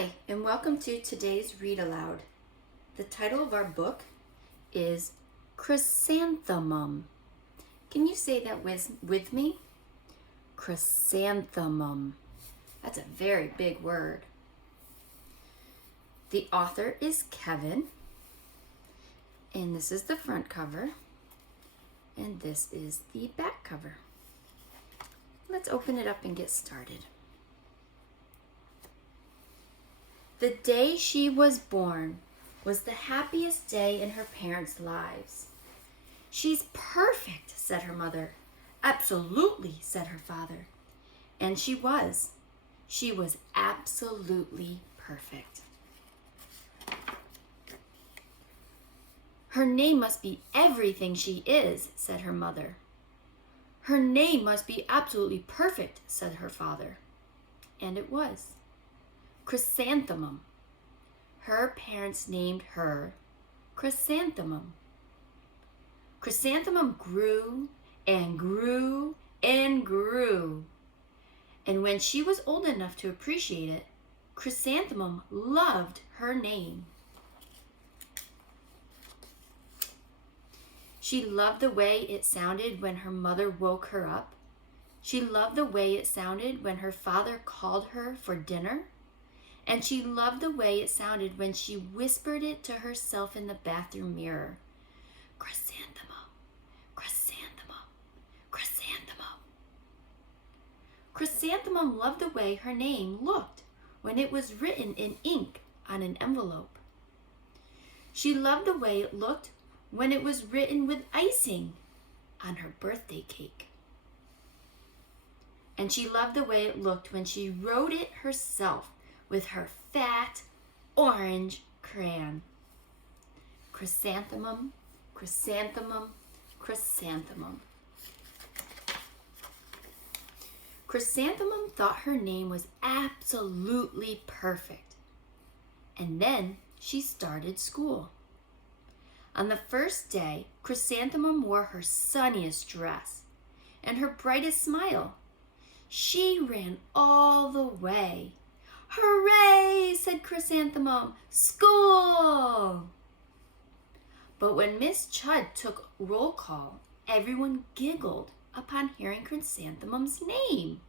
Hi, and welcome to today's Read Aloud. The title of our book is Chrysanthemum. Can you say that with me? Chrysanthemum. That's a very big word. The author is Kevin, and this is the front cover, and this is the back cover. Let's open it up and get started. The day she was born was the happiest day in her parents' lives. "She's perfect," said her mother. "Absolutely," said her father. And she was. She was absolutely perfect. "Her name must be everything she is," said her mother. "Her name must be absolutely perfect," said her father. And it was. Chrysanthemum. Her parents named her Chrysanthemum. Chrysanthemum grew and grew and grew. And when she was old enough to appreciate it, Chrysanthemum loved her name. She loved the way it sounded when her mother woke her up. She loved the way it sounded when her father called her for dinner. And she loved the way it sounded when she whispered it to herself in the bathroom mirror. Chrysanthemum, chrysanthemum, chrysanthemum. Chrysanthemum loved the way her name looked when it was written in ink on an envelope. She loved the way it looked when it was written with icing on her birthday cake. And she loved the way it looked when she wrote it herself with her fat orange crayon. Chrysanthemum, chrysanthemum, chrysanthemum. Chrysanthemum thought her name was absolutely perfect. And then she started school. On the first day, Chrysanthemum wore her sunniest dress and her brightest smile. She ran all the way. "Hooray!" said Chrysanthemum. "School!" But when Miss Chud took roll call, everyone giggled upon hearing Chrysanthemum's name.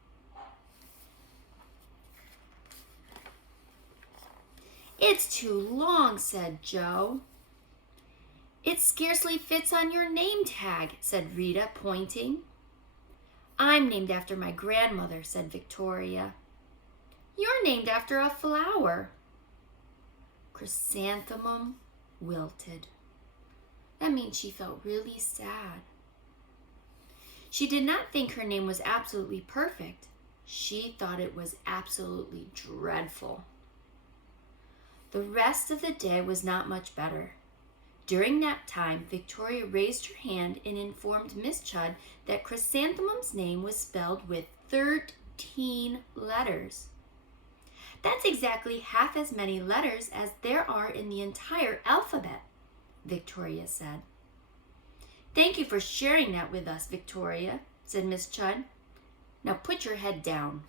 "It's too long," said Joe. "It scarcely fits on your name tag," said Rita, pointing. "I'm named after my grandmother," said Victoria. "You're named after a flower." Chrysanthemum wilted. That means she felt really sad. She did not think her name was absolutely perfect. She thought it was absolutely dreadful. The rest of the day was not much better. During nap time, Victoria raised her hand and informed Miss Chud that Chrysanthemum's name was spelled with 13 letters. "That's exactly half as many letters as there are in the entire alphabet," Victoria said. "Thank you for sharing that with us, Victoria," said Miss Chud. "Now put your head down."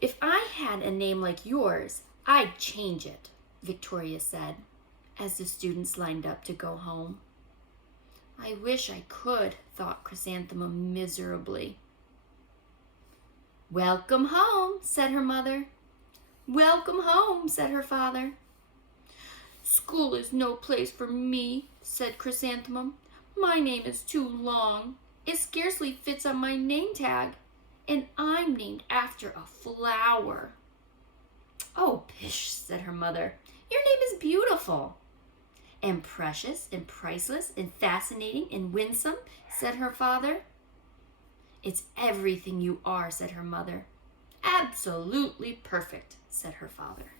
"If I had a name like yours, I'd change it," Victoria said, as the students lined up to go home. "I wish I could," thought Chrysanthemum miserably. "Welcome home," said her mother. "Welcome home," said her father. "School is no place for me," said Chrysanthemum. "My name is too long. It scarcely fits on my name tag, and I'm named after a flower." "Oh, pish," said her mother. "Your name is beautiful." "And precious and priceless and fascinating and winsome," said her father. "It's everything you are," said her mother. "Absolutely perfect," said her father.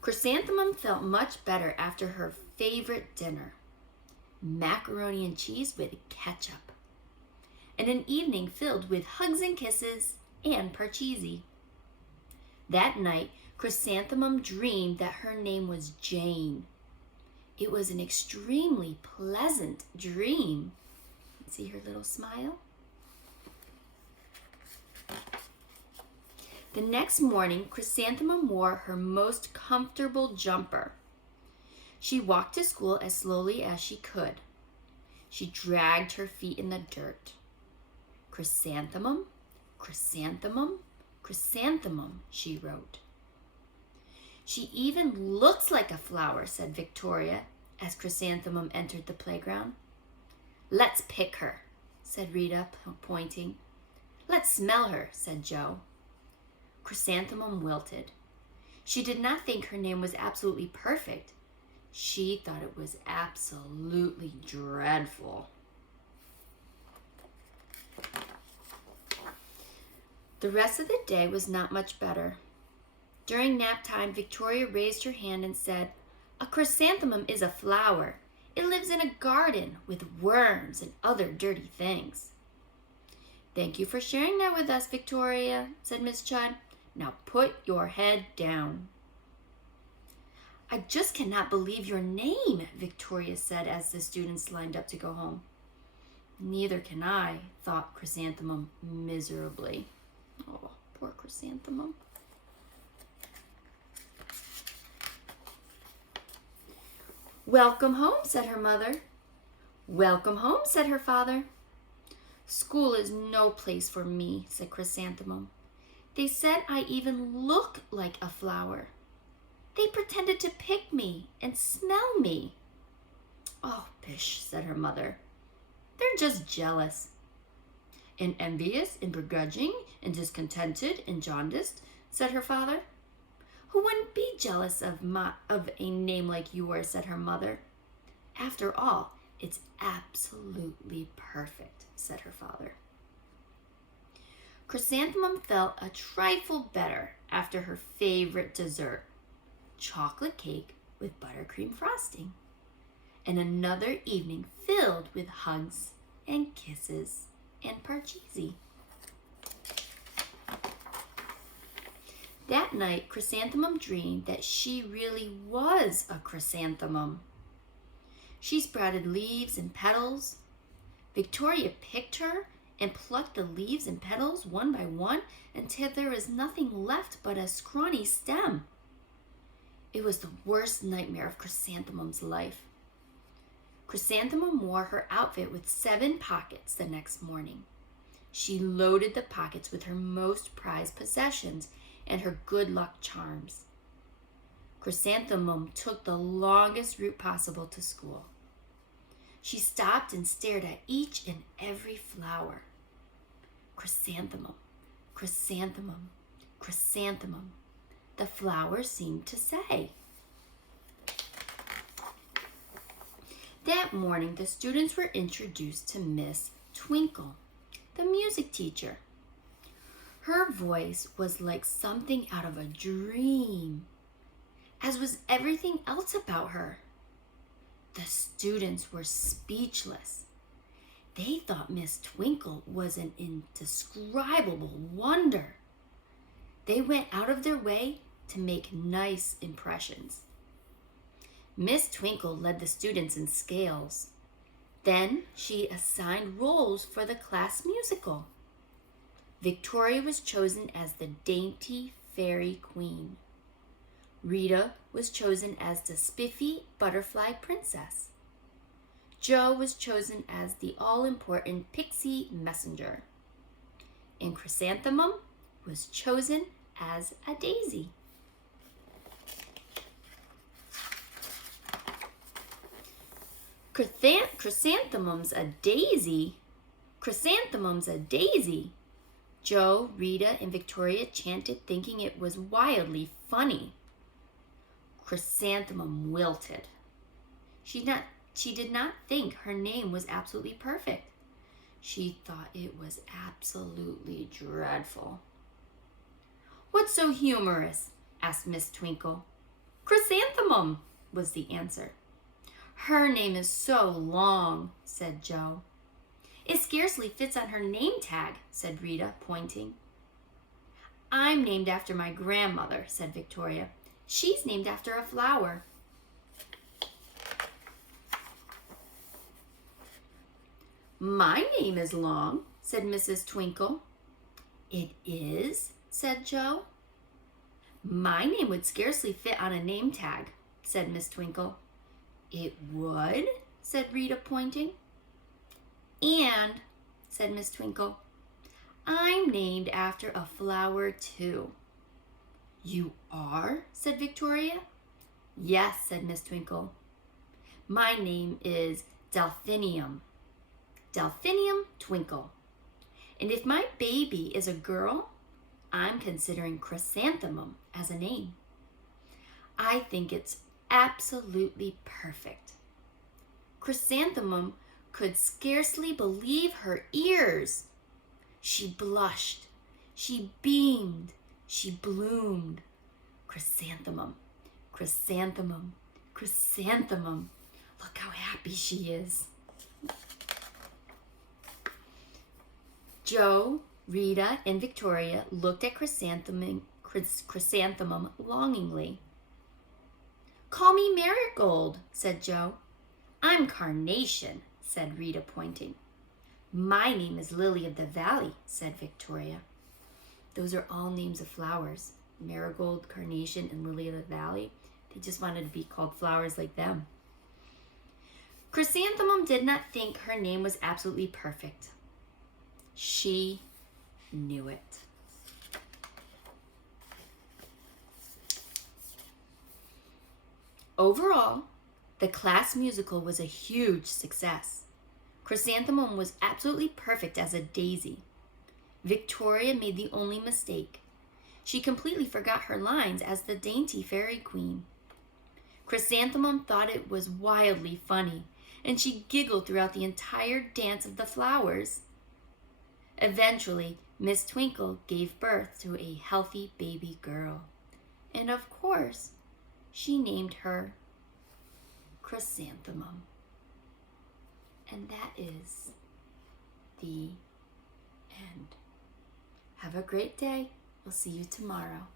Chrysanthemum felt much better after her favorite dinner, macaroni and cheese with ketchup, and an evening filled with hugs and kisses and parcheesi. That night, Chrysanthemum dreamed that her name was Jane. It was an extremely pleasant dream. See her little smile? The next morning, Chrysanthemum wore her most comfortable jumper. She walked to school as slowly as she could. She dragged her feet in the dirt. Chrysanthemum, chrysanthemum, chrysanthemum, she wrote. She even looks like a flower, said Victoria, as Chrysanthemum entered the playground. Let's pick her, said Rita, pointing. Let's smell her, said Joe. Chrysanthemum wilted. She did not think her name was absolutely perfect. She thought it was absolutely dreadful. The rest of the day was not much better. During nap time, Victoria raised her hand and said, "A chrysanthemum is a flower. It lives in a garden with worms and other dirty things." "Thank you for sharing that with us, Victoria," said Miss Chudd. "Now put your head down." "I just cannot believe your name," Victoria said as the students lined up to go home. "Neither can I," thought Chrysanthemum miserably. Oh, poor Chrysanthemum. "Welcome home," said her mother. "Welcome home," said her father. "School is no place for me," said Chrysanthemum. "They said I even look like a flower. They pretended to pick me and smell me." "Oh, pish," said her mother. "They're just jealous." "And envious and begrudging and discontented and jaundiced," said her father. "Who wouldn't be jealous of a name like yours," said her mother. "After all, it's absolutely perfect," said her father. Chrysanthemum felt a trifle better after her favorite dessert, chocolate cake with buttercream frosting, and another evening filled with hugs and kisses and parcheesi. That night, Chrysanthemum dreamed that she really was a chrysanthemum. She sprouted leaves and petals. Victoria picked her and plucked the leaves and petals one by one until there was nothing left but a scrawny stem. It was the worst nightmare of Chrysanthemum's life. Chrysanthemum wore her outfit with 7 pockets the next morning. She loaded the pockets with her most prized possessions and her good luck charms. Chrysanthemum took the longest route possible to school. She stopped and stared at each and every flower. "Chrysanthemum, chrysanthemum, chrysanthemum," the flowers seemed to say. That morning, the students were introduced to Miss Twinkle, the music teacher. Her voice was like something out of a dream, as was everything else about her. The students were speechless. They thought Miss Twinkle was an indescribable wonder. They went out of their way to make nice impressions. Miss Twinkle led the students in scales. Then she assigned roles for the class musical. Victoria was chosen as the dainty fairy queen. Rita was chosen as the spiffy butterfly princess. Joe was chosen as the all-important pixie messenger. And Chrysanthemum was chosen as a daisy. Chrysanthemum's a daisy? Chrysanthemum's a daisy? Joe, Rita, and Victoria chanted, thinking it was wildly funny. Chrysanthemum wilted. She did not think her name was absolutely perfect. She thought it was absolutely dreadful. "What's so humorous?" asked Miss Twinkle. "Chrysanthemum," was the answer. "Her name is so long," said Joe. "It scarcely fits on her name tag," said Rita, pointing. "I'm named after my grandmother," said Victoria. "She's named after a flower." "My name is long," said Mrs. Twinkle. "It is?" said Joe. My name would scarcely fit on a name tag, said Miss Twinkle. It would, said Rita, pointing. And, said Miss Twinkle, I'm named after a flower too. You are? Said Victoria. Yes, said Miss Twinkle. My name is Delphinium. Delphinium Twinkle. And if my baby is a girl, I'm considering Chrysanthemum as a name. I think it's absolutely perfect. Chrysanthemum could scarcely believe her ears. She blushed, she beamed, she bloomed. Chrysanthemum, chrysanthemum, chrysanthemum. Look how happy she is. Joe, Rita, and Victoria looked at Chrysanthemum longingly. Call me Marigold, said Joe. I'm Carnation, said Rita, pointing. My name is Lily of the Valley, said Victoria. Those are all names of flowers. Marigold, Carnation, and Lily of the Valley. They just wanted to be called flowers like them. Chrysanthemum did not think her name was absolutely perfect. She knew it. Overall, the class musical was a huge success. Chrysanthemum was absolutely perfect as a daisy. Victoria made the only mistake. She completely forgot her lines as the dainty fairy queen. Chrysanthemum thought it was wildly funny, and she giggled throughout the entire dance of the flowers. Eventually, Miss Twinkle gave birth to a healthy baby girl. And of course, she named her Chrysanthemum. And that is the end. Have a great day. We'll see you tomorrow.